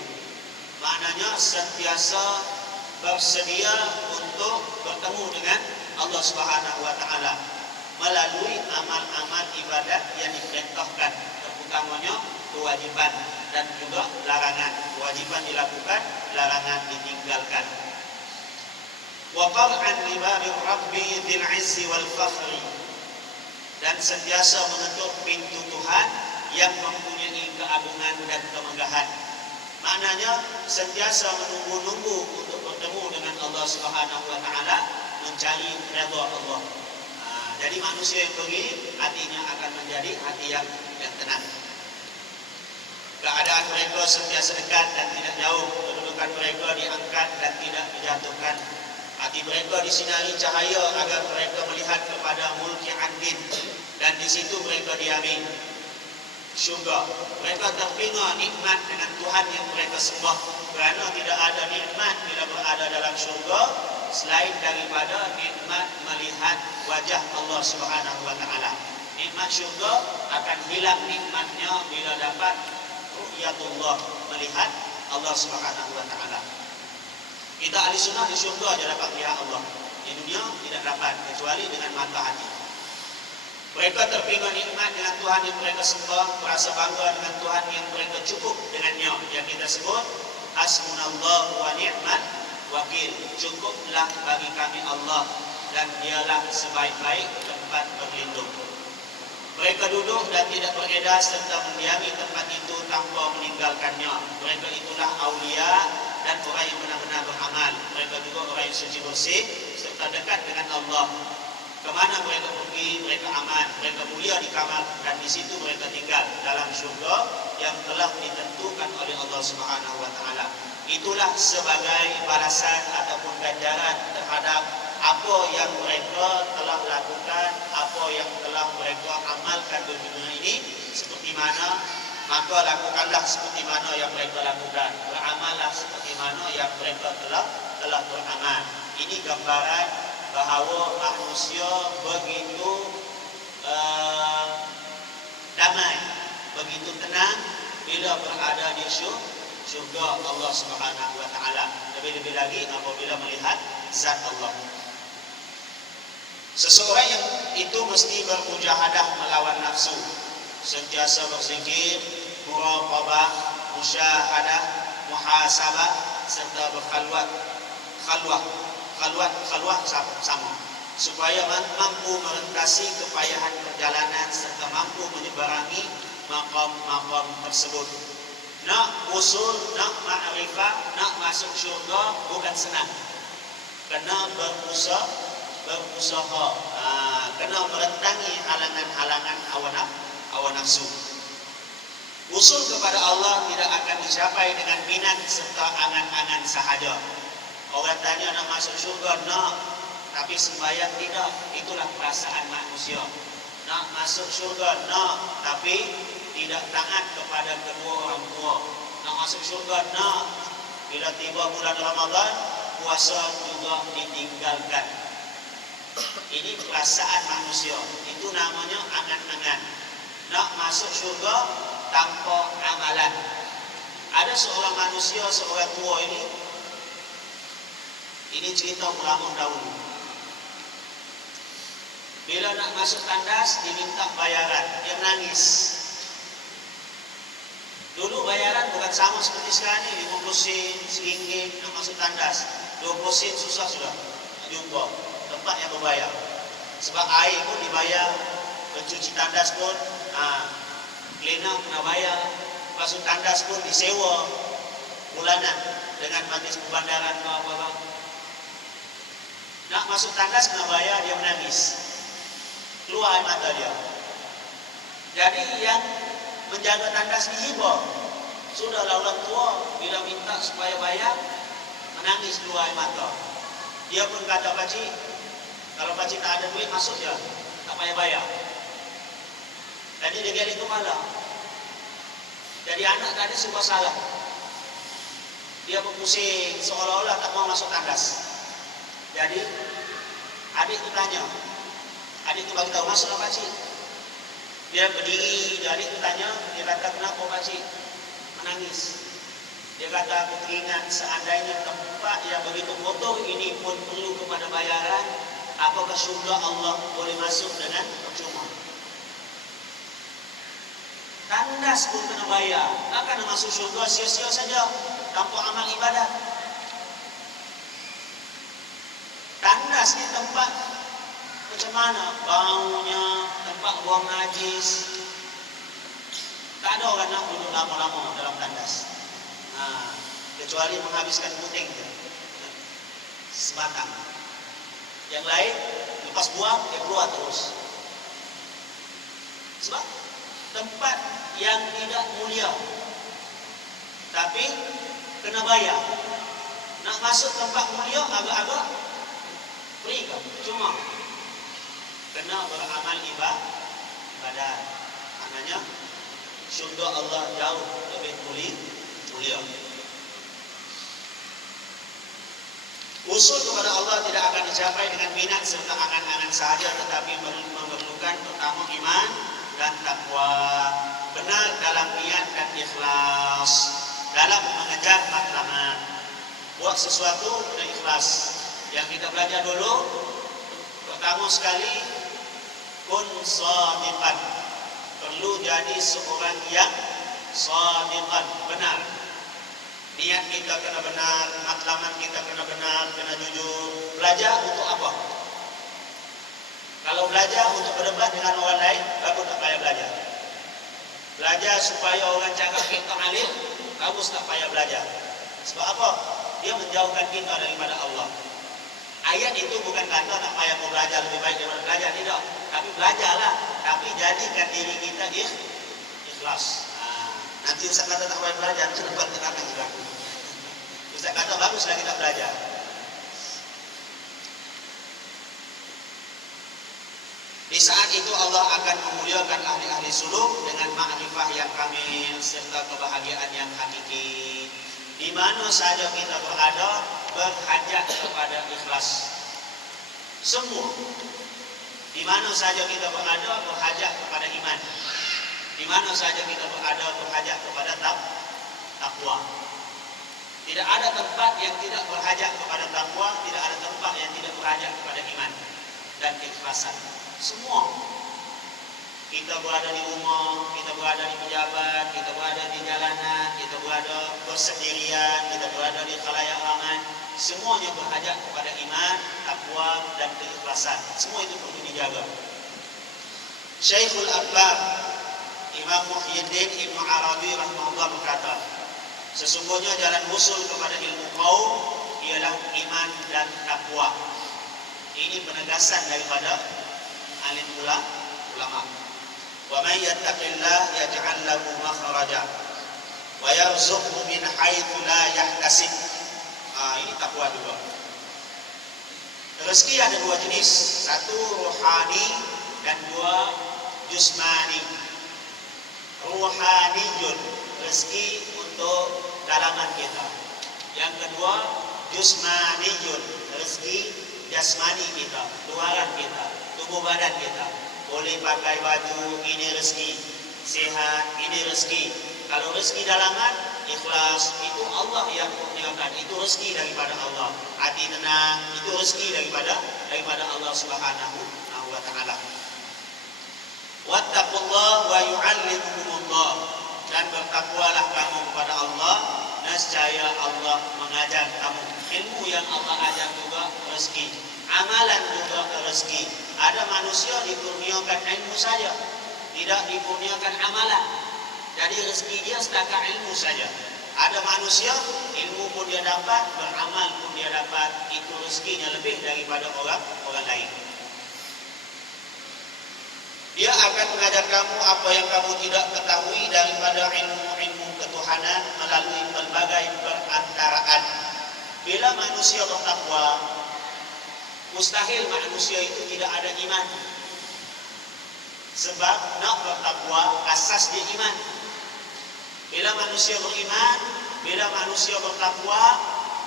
Maknanya sentiasa bersedia untuk bertemu dengan Allah Subhanahu wa taala melalui amal-amal ibadat yang diperintahkan. utamanya kewajiban dan juga larangan. Kewajiban dilakukan, larangan ditinggalkan. Wa qar'an li babi rabbi dzil 'izzi wal fakhri, dan sentiasa mengetuk pintu Tuhan yang mempunyai keagungan dan kemegahan. Maknanya sentiasa menunggu-nunggu untuk bertemu dengan Allah Subhanahu wa taala, mencari redha Allah. Jadi manusia yang begini hatinya akan menjadi hati yang tenang. Keadaan mereka sentiasa dekat dan tidak jauh, kedudukan mereka diangkat dan tidak dijatuhkan. Hati mereka disinari cahaya agar mereka melihat kepada mulki andin, dan di situ mereka diami syurga. Mereka terpinga nikmat dengan Tuhan yang mereka sembah, kerana tidak ada nikmat bila berada dalam syurga selain daripada nikmat melihat wajah Allah Subhanahu wa taala. Nikmat syurga akan hilang nikmatnya bila dapat ru'yatullah, melihat Allah Subhanahu wa taala. Kita ahli sunnah di syurga aja dapat melihat Allah. Di dunia tidak dapat kecuali dengan mata hati. Mereka terpinga nikmat dengan Tuhan yang mereka sembah, merasa bangga dengan Tuhan yang mereka cukup dengannya, yang kita sebut hasbunallahu wa ni'mal wakil. Cukuplah bagi kami Allah, dan dialah sebaik-baik tempat berlindung. Mereka duduk dan tidak beredar serta mendiami tempat itu tanpa meninggalkannya. Mereka itulah aulia dan orang yang benar-benar beramal. Mereka juga orang yang suci bersih serta dekat dengan Allah. Kemana mereka pergi, mereka aman, mereka mulia di kamar, dan di situ mereka tinggal dalam syurga yang telah ditentukan oleh Allah Subhanahu wa taala. Itulah sebagai balasan ataupun ganjaran terhadap apa yang mereka telah lakukan, apa yang telah mereka amalkan di dunia ini. Seperti mana, maka lakukanlah seperti mana yang mereka lakukan, beramallah seperti mana yang mereka telah beramal. Ini gambaran bahawa manusia begitu damai, begitu tenang bila berada di syurga Allah Subhanahu wa taala. Lebih-lebih lagi apabila melihat zat Allah. Seseorang yang itu mesti bermujahadah melawan nafsu, sentiasa berzikir, muraqabah, musyahadah, muhasabah, serta berkhalwat. Khalwat sama, supaya mampu merentasi kepayahan perjalanan serta mampu menyeberangi maqam-maqam tersebut. Nak usul, nak ma'rifah, nak masuk syurga bukan senang. Kena berusaha, kena merentangi halangan-halangan hawa nafsu. Usul kepada Allah tidak akan dicapai dengan minat serta angan-angan sahaja. Orang tanya nak masuk syurga, nak, tapi sembahyang tidak. Itulah perasaan manusia. Nak masuk syurga, nak, tapi tidak taat kepada kedua orang tua. Nak masuk syurga, nak, bila tiba bulan Ramadan, puasa juga ditinggalkan. Ini perasaan manusia. Itu namanya angan-angan. Nak masuk syurga tanpa amalan. Ada seorang manusia, seorang tua ini cerita melamun dahulu. Bila nak masuk tandas, diminta bayaran, dia menangis. Dulu bayaran bukan sama seperti sekarang ni, 50 sen, RM1 nak masuk tandas. 20 sen susah sudah nak jumpa tempat yang berbayar. Sebab air pun dibayar, pencuci tandas pun, cleaner kena bayar, masuk tandas pun disewa bulanan dengan majlis perbandaran ke apa-apa. Nak masuk tandas kena bayar, dia menangis, keluar air mata dia. Jadi yang menjaga tandas dihibur. Sudahlah orang tua bila minta supaya bayar, menangis keluar air mata. Dia pun kata, pakcik, kalau pakcik tak ada duit masuk je, tak payah bayar. Jadi dia geli kepala. Jadi anak tadi serba salah. Dia berpusing seolah-olah tak mau masuk tandas. Jadi adik tu tanya, adik tu bagi tahu, masuklah pakcik. Dia berdiri, adik tu tanya, dia kata, kenapa pakcik menangis? Dia kata, aku teringat seandainya tempat yang begitu kotor ini pun perlu kepada bayaran, apakah syurga Allah boleh masuk dengan percuma? Tandas pun kena bayar. Takkan masuk syurga sia-sia saja tanpa amal ibadat. Tandas ni tempat macam mana? Baunya, tempat buang najis. Tak ada orang nak duduk lama-lama dalam tandas. Kecuali menghabiskan puting je. Sebatang. Yang lain, lepas buang, dia keluar terus. Sebab tempat yang tidak mulia, tapi kena bayar. Nak masuk tempat mulia agak-agak free kan? Cuma kena beramal ibadat. Maknanya syurga Allah jauh lebih mulia. Usul kepada Allah tidak akan dicapai dengan minat serta angan-angan sahaja, tetapi memerlukan pertama iman dan takwa, benar dalam niat dan ikhlas dalam mengejar matlamat. Buat sesuatu dengan ikhlas. Yang kita belajar dulu, pertama sekali, kun shadiqan. Perlu jadi seorang yang shadiqan, benar. Niat kita kena benar, matlamat kita kena benar, kena jujur. Belajar untuk apa? Kalau belajar untuk berdebat dengan orang lain, bagus tak payah belajar. Belajar supaya orang cakap kita alim, bagus tak payah belajar. Sebab apa? Dia menjauhkan kita daripada Allah. Ayat itu bukan kata tak payah mau belajar lebih baik daripada belajar, tidak. Tapi belajarlah, tapi jadikan diri kita ikhlas. Nanti Ustaz kata tak payah belajar, cepat kenapa juga. Ustaz kata baguslah kita belajar. Di saat itu Allah akan memuliakan ahli-ahli suluk dengan ma'rifah yang kamil serta kebahagiaan yang hakiki. Di mana saja kita berada, berhajat kepada ikhlas. Semua. Di mana saja kita berada, berhajat kepada iman. Di mana saja kita berada, berhajat kepada takwa. Tidak ada tempat yang tidak berhajat kepada takwa, tidak ada tempat yang tidak berhajat kepada iman dan keikhlasan. Semua. Kita berada di rumah, kita berada di pejabat, kita berada di jalanan, kita berada bersendirian, kita berada di khalayak ramai. Semuanya berhajat kepada iman, takwa dan keikhlasan. Semua itu perlu dijaga. Syekhul Akbar Imam Muhyiddin Ibnu Arabi rahimahullah berkata, sesungguhnya jalan usul kepada ilmu qaum ialah iman dan takwa. Ini penegasan daripada alim ulama. Wa may yattaqillah yaj'al lahu makhraja wa yarzuqhu min haitsu la yahtasib. Ini takwa juga. Rezeki ada dua jenis, satu rohani dan dua jusmani. Ruhaniyun, rezeki untuk dalaman kita. Yang kedua, jusmaniyun, rezeki jasmani kita, luaran kita, tubuh badan kita. Boleh pakai baju, ini rezeki. Sehat, ini rezeki. Kalau rezeki dalaman, ikhlas, itu Allah yang kurniakan. Itu rezeki daripada Allah. Hati tenang, itu rezeki daripada Allah Subhanahu wa ta'ala. Wattaqullah wa yu'allimukumullah, dan bertakwalah kamu kepada Allah, nescaya Allah mengajar kamu. Ilmu yang Allah ajar juga rezeki, amalan juga rezeki. Ada manusia dikurniakan ilmu saja, tidak dikurniakan amalan. Jadi rezeki dia setakat ilmu saja. Ada manusia ilmu pun dia dapat, beramal pun dia dapat, itu rezekinya lebih daripada orang lain. Dia akan mengajar kamu apa yang kamu tidak ketahui daripada ilmu-ilmu ketuhanan melalui berbagai perantaraan. Bila manusia bertakwa, mustahil manusia itu tidak ada iman. Sebab nak bertakwa, asas dia iman. Bila manusia beriman, bila manusia bertakwa,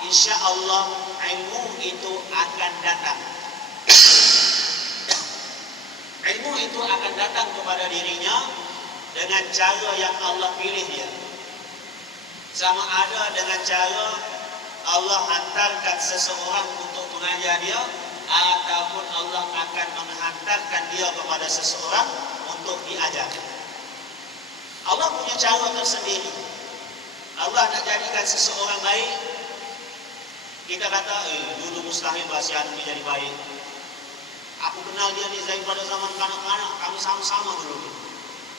insya Allah ilmu itu akan datang. Ilmu itu akan datang kepada dirinya dengan cara yang Allah pilih dia. Sama ada dengan cara Allah hantarkan seseorang untuk mengajar dia, ataupun Allah akan menghantarkan dia kepada seseorang untuk diajar. Allah punya cara tersendiri. Allah nak jadikan seseorang baik. Kita kata, dulu mustahil si Anu ni jadi baik. Aku kenal dia ni daripada zaman kanak-kanak, kami sama-sama dulu.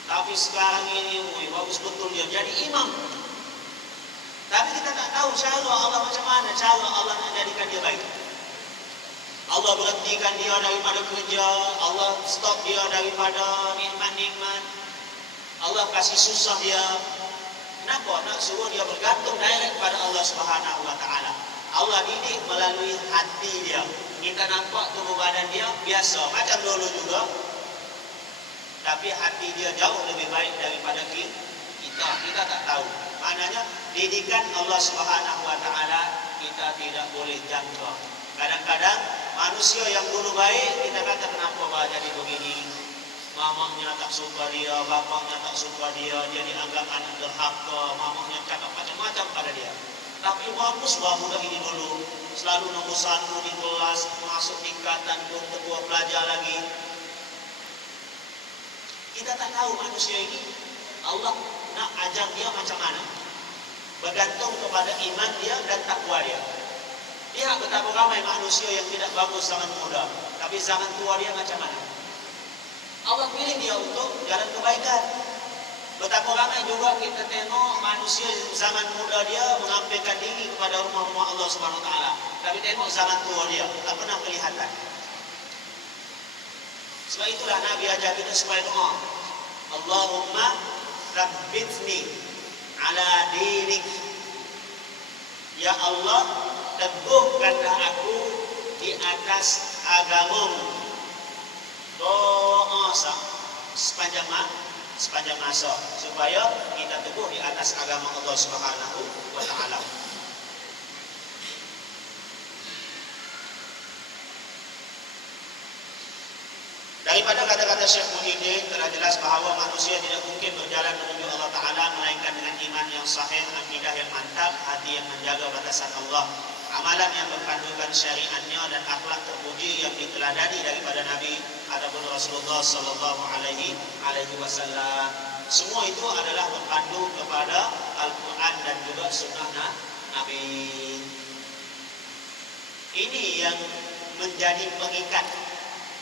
Tapi sekarang ini, bagus betul dia jadi imam. Tapi kita tak tahu cara Allah macam mana, cara Allah nak jadikan dia baik. Allah berhentikan dia daripada kerja, Allah stop dia daripada nikmat-nikmat. Allah kasih susah dia. Kenapa? Nak suruh dia bergantung direct pada Allah Subhanahu wa taala. Allah didik melalui hati dia. Kita nampak tubuh badan dia biasa macam dulu juga. Tapi hati dia jauh lebih baik daripada kita. Kita tak tahu. Maknanya didikan Allah Subhanahu wa taala kita tidak boleh jangka. Kadang-kadang manusia yang dulu baik kita kata kenapa jadi begini? Mamanya tak suka dia, bapaknya tak suka dia, dia dianggap anak derhaka, mamanya cakap macam-macam pada dia. Tapi bagus budak ini dulu, selalu nombor 1 di kelas, masuk tingkatan pun ketua pelajar lagi. Kita tak tahu manusia ini Allah nak ajar dia macam mana. Bergantung kepada iman dia dan takwa dia. Lihat betapa ramai manusia yang tidak bagus zaman muda, tapi zaman tua dia macam mana. Allah pilih dia untuk jalan kebaikan. Betapa ramai juga kita tengok manusia zaman muda dia mengambilkan diri kepada rumah-rumah Allah Subhanahu wa taala. Tapi tengok zaman tua dia tak pernah kelihatan. Sebab itulah Nabi ajar kita supaya doa. Allahumma rabbitni ala dinik. Ya Allah, teguhkanlah aku di atas agamamu. Doa sepanjang masa supaya kita teguh di atas agama Allah Subhanahu wa taala. Daripada kata-kata Syekh Muhyiddin telah jelas bahawa manusia tidak mungkin berjalan menuju Allah Ta'ala melainkan dengan iman yang sahih, akidah yang mantap, hati yang menjaga batasan Allah, amalan yang berpandukan syariatnya dan akhlak terpuji yang diteladani daripada Nabi ataupun Rasulullah sallallahu alaihi wasallam. Semua itu adalah berpandu kepada Al-Quran dan juga sunnah Nabi. Ini yang menjadi pengikat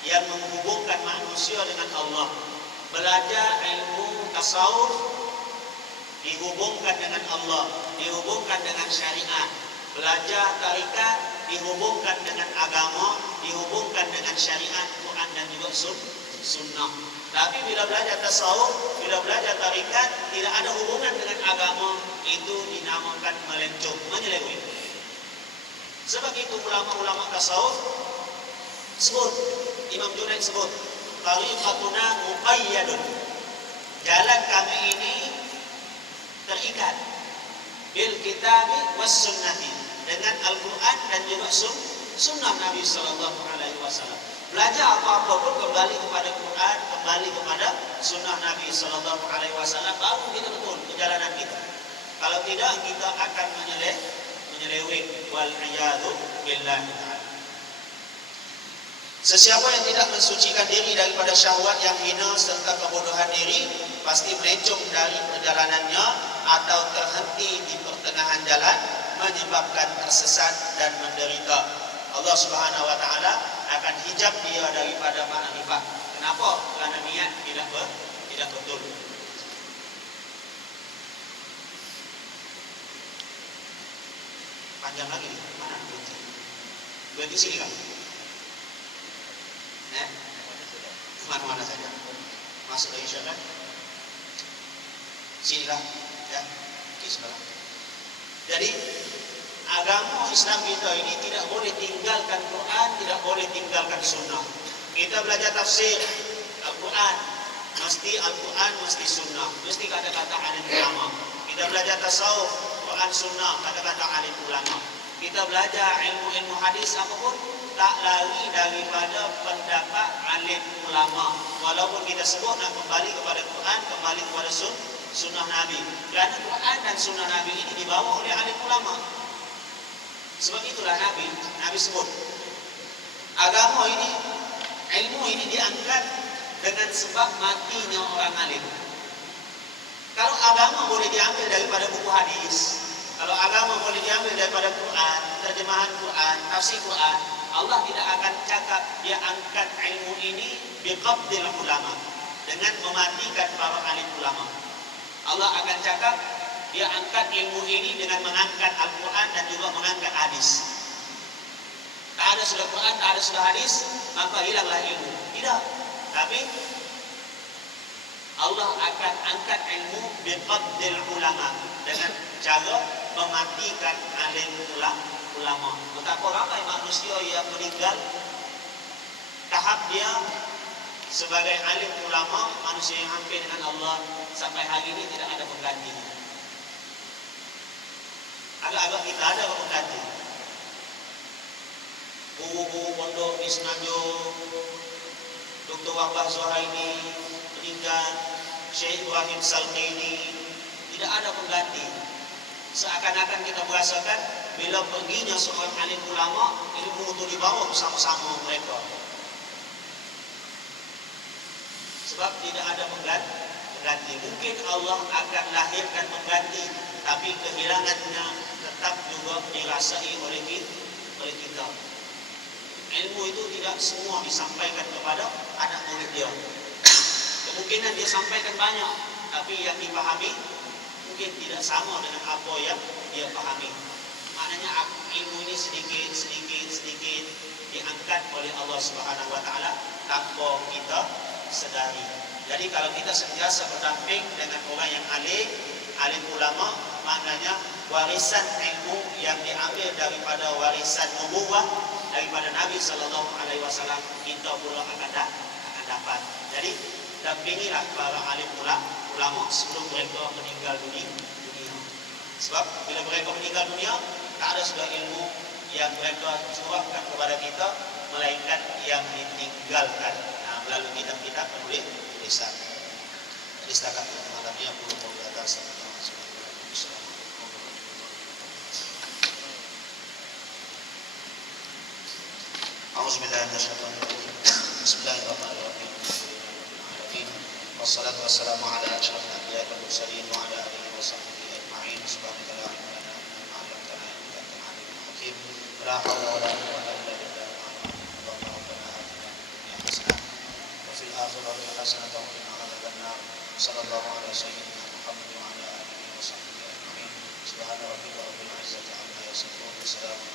yang menghubungkan manusia dengan Allah. Belajar ilmu tasawuf dihubungkan dengan Allah, dihubungkan dengan syariat. Belajar tarikat dihubungkan dengan agama, dihubungkan dengan syariat, Quran dan juga sunnah. Tapi bila belajar tasawuf, bila belajar tarikat tidak ada hubungan dengan agama, itu dinamakan melencong, menyeleweng. Sebab itu ulama-ulama tasawuf sebut, Imam Junaid sebut, tariqatuna muqayyadun. Jalan kami ini terikat bil kitabi was sunnati, dengan Al-Quran dan juga sunnah Nabi sallallahu alaihi wasallam. Belajar apa-apa pun kembali kepada Quran, kembali kepada sunnah Nabi sallallahu alaihi wasallam, baru kita betul perjalanan kita. Kalau tidak kita akan menyeleweng wal iyadu billahi ta'ala. Sesiapa yang tidak mensucikan diri daripada syahwat yang hina serta kebodohan diri, pasti melencong dari perjalanannya atau terhenti di pertengahan jalan, menyebabkan tersesat dan menderita. Allah Subhanahu wa taala akan hijab dia daripada makrifat. Kenapa? Kerana niat tidak betul. Panjang lagi. Mana berhenti? Berhenti sini kan? Mana-mana saja. Masuk lagi insyaAllah. Sinilah ya. Bismillah. Jadi agama Islam kita ini tidak boleh tinggalkan Quran, tidak boleh tinggalkan sunnah. Kita belajar tafsir Al-Quran, mesti sunnah, mesti kata-kata alim ulama. Kita belajar tasawuf, Quran sunnah, kata-kata alim ulama. Kita belajar ilmu hadis apapun, tak lari daripada pendapat alim ulama. Walaupun kita sebut nak kembali kepada Quran, kembali kepada sunnah Nabi. Kerana Quran dan sunnah Nabi ini dibawa oleh alim ulama. Sebab itulah Nabi sebut, agama ini, ilmu ini diangkat dengan sebab matinya orang alim. Kalau agama boleh diambil daripada buku hadis, kalau agama boleh diambil daripada Quran, terjemahan Quran, tafsir Quran, Allah tidak akan cakap dia angkat ilmu ini biqabdil ulama, dengan mematikan para alim ulama. Allah akan cakap dia angkat ilmu ini dengan mengangkat Al-Quran dan juga mengangkat hadis. Tak ada sudah Quran, tak ada sudah hadis, maka hilanglah ilmu. Tidak. Tapi Allah akan angkat ilmu biqabdil ulama, dengan cara mematikan alim ulama. Betapa ramai manusia yang meninggal tahap dia sebagai alim ulama, manusia yang hampir dengan Allah, sampai hari ini tidak ada penggantinya. Agak-agak kita ada pengganti. Guru-guru pondok di Semenanjung, Dr. Wahbah Zuhaini meninggal, Syekh Ibrahim Salqini, tidak ada pengganti. Seakan-akan kita merasakan bila perginya seorang alim ulama, ilmu itu dibawa bersama-sama mereka. Sebab tidak ada pengganti. Mungkin Allah akan lahirkan pengganti, tapi kehilangannya tetap juga dirasai oleh kita. Ilmu itu tidak semua disampaikan kepada anak murid dia. Kemungkinan dia sampaikan banyak, tapi yang dipahami mungkin tidak sama dengan apa yang dia pahami. Maknanya ilmu ini sedikit diangkat oleh Allah Subhanahu wa taala tanpa kita sedari. Jadi kalau kita sentiasa berdamping dengan orang yang alim ulama, maknanya warisan ilmu yang diambil daripada warisan nubuwah daripada Nabi sallallahu alaihi wasallam, kita pula akan dapat. Jadi dampingilah para alim ulama sebelum mereka meninggal dunia. Sebab bila mereka meninggal dunia, tak ada sudah ilmu yang mereka curahkan kepada kita, melainkan yang ditinggalkan melalui kitab-kitab penulis tulisan. Jadi setakat malamnya belum mau ke atas. Bismillahirrahmanirrahim. Wassalatu wassalamu ala asyrafil anbiya'i wal mursalin wa ala alihi wa sahbihi ajma'in. Subhanaka la ilma lana illa ma 'allamtana innaka antal alimul hakim. La haula wa la quwwata illa billah. Allahumma rabbana atina fid dunya hasanah wa fil akhirati hasanah wa qina adzaban nar. Sallallahu ala sayyidina Muhammad wa ala alihi wa sahbihi ajma'in. Subhana rabbika rabbil izzati amma yasifun. Wassalamu